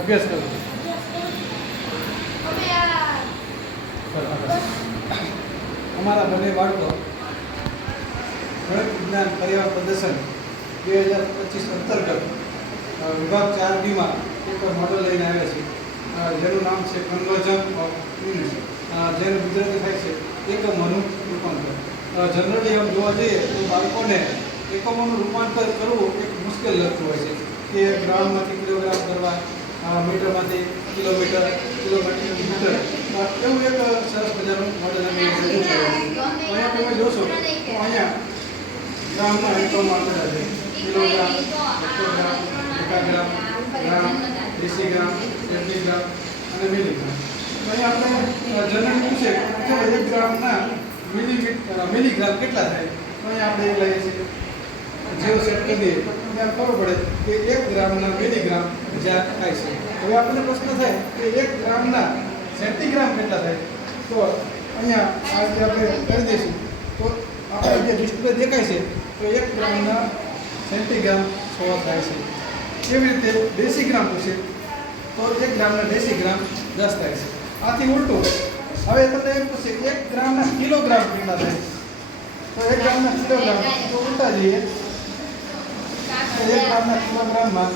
અભ્યાસ કરો. અમારા બંને બાળકો ગણિત વિજ્ઞાન પર્યાવરણ પ્રદર્શન 2025 અંતર્ગત વિભાગ 4Bમાં એક મોડલ લઈને આવ્યા છે, જેનું નામ છે કન્વર્ઝન ઓફ યુનિટ્સ, જેનું ગુજરાતી થાય છે એકમોનું રૂપાંતર. જનરલી એમ જોવા જઈએ તો બાળકોને એકમોનું રૂપાંતર કરવું એક મુશ્કેલ લાગતું હોય છે કે ગ્રામમાંથી કિલોગ્રામ કરવા, મીટરમાંથી કિલોમીટર, કિલોમીટર મીટર, એવું એક સરસ મજાનું મોડલ અમે રજૂ કર્યું છે. અહીંયા તમે જોશો તો અહીંયા ગ્રામના એકમો આપેલા છે: કિલોગ્રામ, હેક્ટોગ્રામ, ડેકાગ્રામ, ગ્રામ, ડેસીગ્રામ, સેન્ટીગ્રામ અને મિલીગ્રામ. અહીંયા આપણે જનરલી પૂછે કે 1 ગ્રામના મિલીગ્રામ કેટલા થાય, તો અહીંયા આપણે એ લઈએ છીએ, જેવો સેટ કરી દઈએ ત્યારે ખબર પડે કે 1 ગ્રામના મિલીગ્રામ જ્યાં થાય છે. હવે આપણને પ્રશ્ન થાય કે 1 ગ્રામના સેન્ટીગ્રામ કેટલા થાય, તો અહીંયા આ રીતે આપણે કરી દઈશું તો આપણે જે ડિસ્પ્લે દેખાય છે તો 1 ગ્રામના સેન્ટીગ્રામ 100 થાય છે. એવી રીતે ડેસીગ્રામ પૂછે તો 1 ગ્રામના ડેસીગ્રામ 10 થાય છે. આથી ઉલટું હવે તમને એમ પૂછે 1 ગ્રામના કિલોગ્રામ કેટલા થાય, તો 1 ગ્રામના કિલોગ્રામ તો ઉલટા જઈએ તો 1 ગ્રામના કિલોગ્રામમાં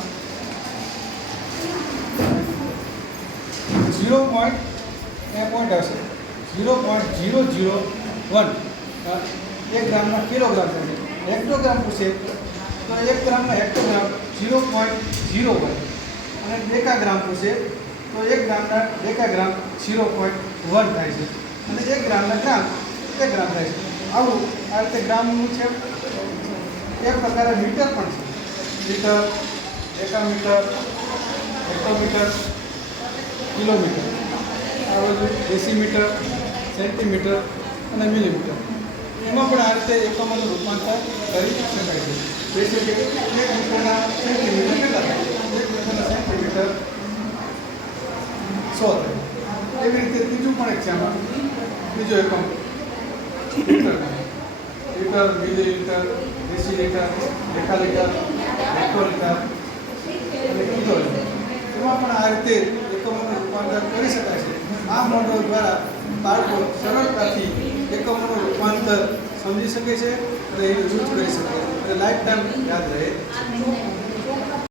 0.001 1 ગ્રામના કિલોગ્રામ થાય. હેક્ટોગ્રામ પૂછે તો 1 ગ્રામના હેક્ટોગ્રામ 0.01 અને ડેકાગ્રામ પૂછે તો 1 ગ્રામના ડેકાગ્રામ 0.1 થાય છે અને 1 ગ્રામના ગ્રામ 1 ગ્રામ થાય છે. આવું આ રીતે ગ્રામનું છે. એક પ્રકારે મીટર પણ છે: મીટર, ડેકામીટર, હેક્ટોમીટર, કિલોમીટર, આ બધું ડેસીમીટર, સેન્ટીમીટર અને મિલીમીટર. એમાં પણ આ રીતે એકમોનું રૂપાંતર કરી શકાય છે. જેથી કે 1 મીટરના સેન્ટીમીટર કેટલા થાય, 1 મીટરના સેન્ટીમીટર 100 થાય. એવી રીતે ત્રીજું પણ એક છે, આમાં બીજો એકમ મીટર, લીટર, મિલીલીટર, ડેસીલીટર, ડેકાલીટર, હેક્ટોલીટર અને કિલોલીટર. એમાં પણ આ રીતે એકમોનું રૂપાંતર કરી શકાય છે. આ મોડલ દ્વારા બાળકો સરળતાથી એકમોનું રૂપાંતર સમજી શકે છે અને એ યુઝ કરી શકે અને લાઈફ ટાઈમ યાદ રહે છે.